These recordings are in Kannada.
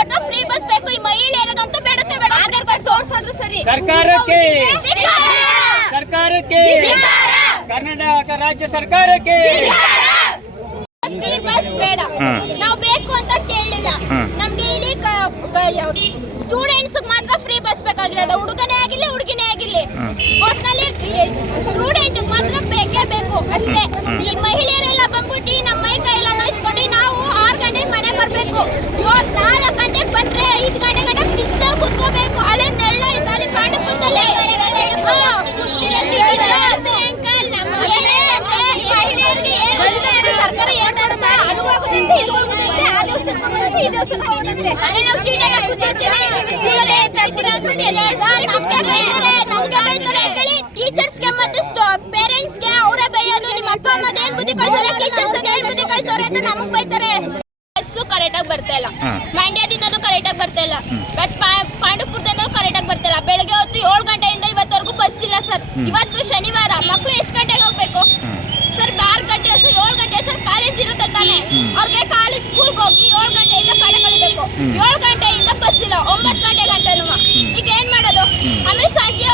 ಒಟ್ಟು ಫ್ರೀ ಬಸ್ ಬೇಕು ಈ ಮಹಿಳೆಯರಿಗಂತೂ ಬೇಡಕ್ಕೆ ಬೇಡ ಆಧಾರ್ ಬಸ್ ಓಡಿಸೋದು ಸರಿ ಸರ್ಕಾರಕ್ಕೆ ಕರ್ನಾಟಕ ರಾಜ್ಯ ಸರ್ಕಾರಕ್ಕೆ ಫ್ರೀ ಬಸ್ ಬೇಡ ನಾವು ಬೇಕು ಅಂತ ಕೇಳಲಿಲ್ಲ ನಮ್ಗೆ ಇಲ್ಲಿ ಸ್ಟೂಡೆಂಟ್ಸ್ ಮಾತ್ರ ಫ್ರೀ ಬಸ್ ಬೇಕಾಗಿರೋದು ಹುಡುಗನೇ ಆಗಿರ್ಲಿ ಹುಡುಗಿನೇ ಆಗಿರ್ಲಿ ಒಟ್ಟಿನಲ್ಲಿ ಸ್ಟೂಡೆಂಟ್ ಮಾತ್ರ ಬೇಕೇ ಬೇಕು ಅಷ್ಟೇ ಈ ಮಹಿಳೆಯರೆಲ್ಲ ಬಂದ್ಬಿಟ್ಟು ನಮ್ಮ ಮೈ ಕೈಯೆಲ್ಲ ನೋಯಿಸ್ಕೊಂಡು ನಾವು 6 ಗಂಟೆಗೆ ಮನೆಗೆ ಬರಬೇಕು 4 ಗಂಟೆಗೆ ಬಂದ್ರೆ 5 ಗಂಟೆ ಗಂಟೆ ಬಿಸಿಲು ಕುತ್ಕೋಬೇಕು ಅಲ್ಲೇ ನೆಳ್ಳ ಇದ್ದಾರೆ ಪಾಂಡಪುರದಲ್ಲಿ ಸರ್ಕಾರ ಏನಾಡುತ್ತೆ ಅನುವಾಗುದಂತೆ ಇಲ್ಲಿ ಹೋಗುದಂತೆ ಆ ದೇವಸ್ಥಾನಕ್ಕೆ ಹೋಗುದಂತೆ ಈ ದೇವಸ್ಥಾನಕ್ಕೆ ಹೋಗುದಂತೆ ಅಲ್ಲಿ ನಾವು ಸೀಟಾಗಿ ಕೂತಿರ್ತೀವಿ ಸೀರೆ ತೆಗ್ದಿರ ಅಂದ್ಬಿಟ್ಟು ನಮ್ಗೆ ಬೈತಾರೆ ಹೇಳಿ ಟೀಚರ್ಸ್ಗೆ ಮತ್ತೆ ಪೇರೆಂಟ್ಸ್ಗೆ ಅವರೇ ಬೈಯೋದು ನಿಮ್ಮ ಅಪ್ಪ ಅಮ್ಮದ ಏನ್ ಬುದ್ಧಿ ಕಳ್ಸೋರೆ ಟೀಚರ್ಸ್ ಏನ್ ಬುದ್ಧಿ ಕಳ್ಸೋರೆ ಅಂತ ನಮಗ್ ಬೈತಾರೆ ಬಸ್ಸು ಕರೆಕ್ಟಾಗಿ ಬರ್ತಾ ಇಲ್ಲ ಮಂಡ್ಯದಿಂದನೂ ಕರೆಕ್ಟಾಗಿ ಬರ್ತಾ ಇಲ್ಲ ಬಟ್ ಪಾಂಡವಪುರದಿಂದನೂ ಕರೆಕ್ಟಾಗಿ ಬರ್ತಾ ಇಲ್ಲ ಬೆಳಗ್ಗೆ ಹೊತ್ತು 7 ಗಂಟೆಯಿಂದ ಇವತ್ತವರೆಗೂ ಬಸ್ ಇಲ್ಲ ಸರ್ ಇವತ್ತು ಶನಿವಾರ ಮಕ್ಕಳು ಎಷ್ಟು ಗಂಟೆಗೆ ಹೋಗ್ಬೇಕು ಸರ್ 6 ಗಂಟೆ ಅಷ್ಟು 7 ಗಂಟೆ ಅಷ್ಟು ಕಾಲೇಜ್ ಇರುತ್ತೆ ತಾನೆ ಅವ್ರಿಗೆ ಕಾಲೇಜ್ ಸ್ಕೂಲ್ಗೆ ಹೋಗಿ 7 ಗಂಟೆಯಿಂದ ಪಾಠ ಕಲಿಬೇಕು 7 ಗಂಟೆಯಿಂದ ಬಸ್ ಇಲ್ಲ 9 ಗಂಟೆ ಗಂಟೆನೂ ಈಗ ಏನ್ ಮಾಡೋದು ಆಮೇಲೆ ಸಂಜೆ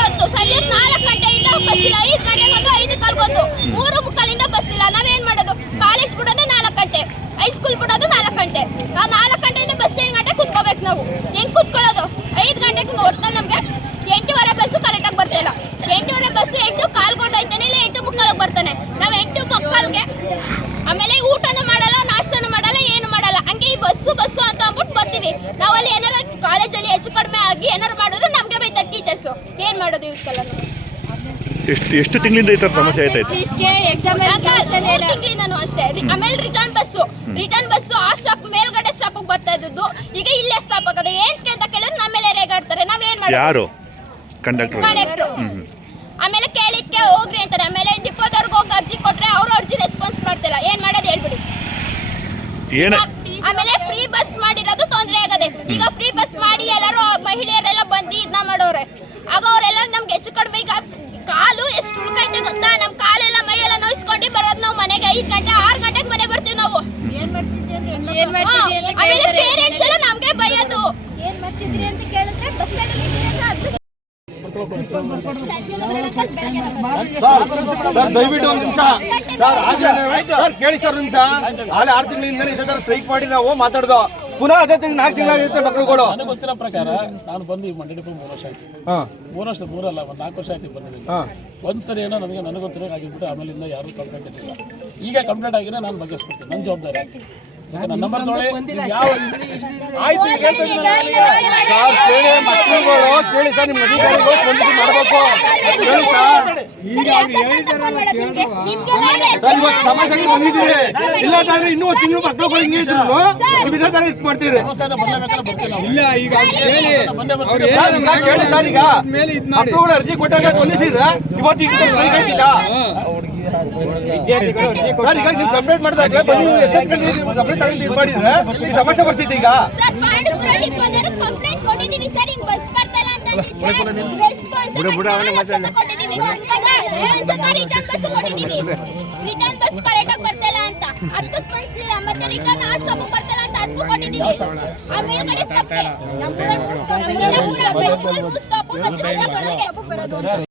4 ಗಂಟೆಯಿಂದ ಬಸ್ ಇಲ್ಲ 5 ಗಂಟೆಗೆ ಒಂದು 5 ಕಾಲ್ಗೊಂದು 3 ಮುಕ್ಕಾಲಿಂದ ಬಸ್ ಇಲ್ಲ ನಾವೇನ್ ಮಾಡೋದು ಕಾಲೇಜ್ ಬಿಡೋದೇ 4 ಗಂಟೆ ಹೈಸ್ಕೂಲ್ ಬಿಡೋದು 4 ಗಂಟೆ ನಾವು 4 ಗಂಟೆಯಿಂದ ಬಸ್ ಸ್ಟ್ಯಾಂಡ್ ಗಂಟೆ ಕುತ್ಕೋಬೇಕು ನಾವು ಹೆಂಗ್ ಕುತ್ಕೊಳ್ಳೋದು 5 ಗಂಟೆಗೆ ಒಟ್ಟು ನಮ್ಗೆ 8:15 ಬಸ್ಸು ಕರೆಕ್ಟಾಗಿ ಬರ್ತಿಲ್ಲ 8:15 ಬಸ್ 8 ಕಾಲ್ಗೊಂಡು ಐತಾನೆ ಇಲ್ಲ 8 ಮುಕ್ಕಾಲಿಗೆ ಬರ್ತಾನೆ ನಾವು 8 ಮುಕ್ಕಾಲ್ಗೆ ಆಮೇಲೆ ಊಟನೂ ಮಾಡಲ್ಲ ನಾಷ್ಟನೂ ಮಾಡಲ್ಲ ಏನು ಮಾಡಲ್ಲ ಹಂಗೆ ಈ ಬಸ್ಸು ಅಂತ ಅಂದ್ಬಿಟ್ಟು ಬರ್ತೀವಿ ನಾವು ಅಲ್ಲಿ ಏನಾರ ಕಾಲೇಜಲ್ಲಿ ಹೆಚ್ಚು ಕಡಿಮೆ ಆಗಿ ಏನಾರು ಮಾಡಿದ್ರು ನಮ್ಗೆ ಬೈತಾರೆ ಟೀಚರ್ಸು ಏನ್ ಮಾಡೋದು ಇವಕ್ಕೆಲ್ಲ ಎಷ್ಟು ತಿಂಗಳಿಂದ ಈ ತರ ಸಮಸ್ಯೆ ಆಯ್ತು ತಿಂಗಳಿಂದನೂ ಅಷ್ಟೇ ಆಮೇಲೆ ರಿಟರ್ನ್ ಬಸ್ಸು ಆ ಸ್ಟಾಪ್ ಮೇಲ್ಗಡೆ ಸ್ಟಾಪ್ ಬರ್ತಾ ಇದ್ದದ್ದು ಈಗ ಇಲ್ಲೇ ಸ್ಟಾಪ್ ಆಗದೆ ಏನ್ಕೆ ಅಂತ ಕೇಳಿದ್ರೆ ನಮ್ಮ ಮೇಲೆ ರೇಗಾಡ್ತಾರೆ ನಾವೇನ್ ಮಾಡೋದು ಯಾರು ಕಂಡಕ್ಟರ್ ಆಮೇಲೆ ಕೇಳಿದ್ಕೆ ಹೋಗ್ರಿ ಅಂತಾರೆ ಆಮೇಲೆ ಡಿಪೋದವ್ರಿಗೆ ಹೋಗಿ ಅರ್ಜಿ ಕೊಟ್ರೆ ಅವ್ರು ಅರ್ಜಿ ರೆಸ್ಪಾನ್ಸ್ ಮಾಡ್ತಿಲ್ಲ ಏನ್ ಮಾಡೋದು ಹೇಳ್ಬಿಡಿ ಆಮೇಲೆ ಫ್ರೀ ಬಸ್ ಮಾಡಿರೋದು ತೊಂದರೆ ಆಗದೆ ಈಗ ಫ್ರೀ ಬಸ್ ಮಾಡಿ ಎಲ್ಲರೂ ಮಹಿಳೆಯರೆಲ್ಲ ಬಂದು ಇದನ್ನ ಮಾಡೋರೆ ಆಗ ಅವರೆಲ್ಲ ನಮ್ಗೆ ಹೆಚ್ಚು ಕಡಿಮೆ ಈಗ ಕಾಲು ಎಷ್ಟು ಉಳ್ಕೈತೆ ಗೊತ್ತಾ ನಮ್ ಕಾಲೆಲ್ಲ ಮೈಯೆಲ್ಲ ನೋಯಿಸ್ಕೊಂಡು ಬರೋದು ನಾವು ಮನೆಗೆ 5 ಗಂಟೆ 6 ಗಂಟೆಗೆ ಮನೆ ಬರ್ತೀವಿ ನಾವು ಆಮೇಲೆ ಪೇರೆಂಟ್ಸ್ ಎಲ್ಲ ನಮ್ಗೆ ಬೈಯೋದು ಏನ್ ಮಾಡ್ತಿದ್ರಿ ಅಂತ ಕೇಳಿದ್ರೆ ಬಸ್ ದಯವಿಟ್ಟು ಒಂದು ನಿಮಿಷ ಸರ್ ಕೇಳಿ ಸರ್ ನಿಮಿಷ ನಾಳೆ 6 ತಿಂಗಳಿಂದ ಇದೇ ತರ ಸ್ಟ್ರೈಕ್ ಮಾಡಿ ನಾವು ಮಾತಾಡ್ದು ಪುನಃ ಅದೇ ತಿಂಗಳು 4 ತಿಂಗಳಾಗಿರುತ್ತೆ ಮಕ್ಕಳುಗಳು ನನಗೆ ಗೊತ್ತಿರೋ ಪ್ರಕಾರ ನಾನು ಬಂದು ಈ ಮಂಡ್ಯ ಡಿಪೋ 3 ವರ್ಷ ಆಯ್ತು 3 ವರ್ಷ 3 ಅಲ್ಲ 4 ವರ್ಷ ಆಯ್ತು ಬಂದಿದ್ದೀನಿ ಒಂದ್ಸರಿ ಏನೋ ನನಗೆ ಗೊತ್ತಿರೋ ಆಗಿಬಿಟ್ಟು ಆಮೇಲಿಂದ ಯಾರು ಕಂಪ್ಲೇಂಟ್ ಇಟ್ಟಿಲ್ಲ ಈಗ ಕಂಪ್ಲೇಂಟ್ ಆಗಿದ್ರೆ ನಾನು ಬಗೆಹರಿಸ್ಕೊಡ್ತೀನಿ ನನ್ನ ಜವಾಬ್ದಾರಿ ನನ್ನ ನಂಬರ್ ತೊಗೊಳ್ಳಿ ಯಾವ ಆಯ್ತು ಮಕ್ಕಳುಗಳು ಕೇಳಿ ಸರ್ ನಿಮ್ಮ ಅಧಿಕಾರಿಗಳು ಸ್ಪಂದಿಸಿ ಮಾಡಬೇಕು ಸಮಸ್ಯೆ ಬಂದಿದ್ದೀರಿ ಇಲ್ಲ ಅಂದ್ರೆ ಇನ್ನೂ ತಿಂಗಳು ಮಕ್ಕಳುಗಳು ಹಿಂಗೆ ಇದ್ರು ಇದೇ ತರ ಇದು ಮಾಡ್ತೀರಿ ಇಲ್ಲ ಈಗ ಕೇಳಿ ಸರ್ ಈಗ ಮಕ್ಕಳುಗಳು ಅರ್ಜಿ ಕೊಟ್ಟಾಗ ಸ್ಪಂದಿಸಿದ್ರ ಇವತ್ತು ಈಗ ಸರ್ ಈಗ ನೀವು ಕಂಪ್ಲೇಂಟ್ ಮಾಡಿದಾಗ ಬನ್ನಿ ಕಂಪ್ಲೇಂಟ್ ಆಗಿ ಇದು ಮಾಡಿದ್ರೆ ಈ ಸಮಸ್ಯೆ ಬರ್ತಿತ್ತು ಈಗ ಕಂಪ್ಲೇಂಟ್ ಕೊಟ್ಟಿದ್ದೀವಿ ಸರ್ ಹಿಂಗ್ ಬಸ್ ಬರ್ತಾ ಇಲ್ಲ ಅಂತ ರಿಟರ್ನ್ ಬಸ್ ಕರೆಕ್ಟಾಗಿ ಬರ್ತಾ ಇಲ್ಲ ಅಂತ ಅದಕ್ಕೂ ಸ್ಪಂದಿಸಲಿಲ್ಲ ಮತ್ತೆ ರಿಟರ್ನ್ ಆ ಸ್ಟಾಪ್ ಬರ್ತಾ ಇಲ್ಲ ಅಂತ ಅದಕ್ಕೂ ಕೊಟ್ಟಿದ್ದೀವಿ ಆಮೇಲೆ ಸ್ಟಾಪ್ ನಮ್ಮೂರಲ್ಲಿ 3 ಸ್ಟಾಪ್ ಮತ್ತೆ ಬರೋದು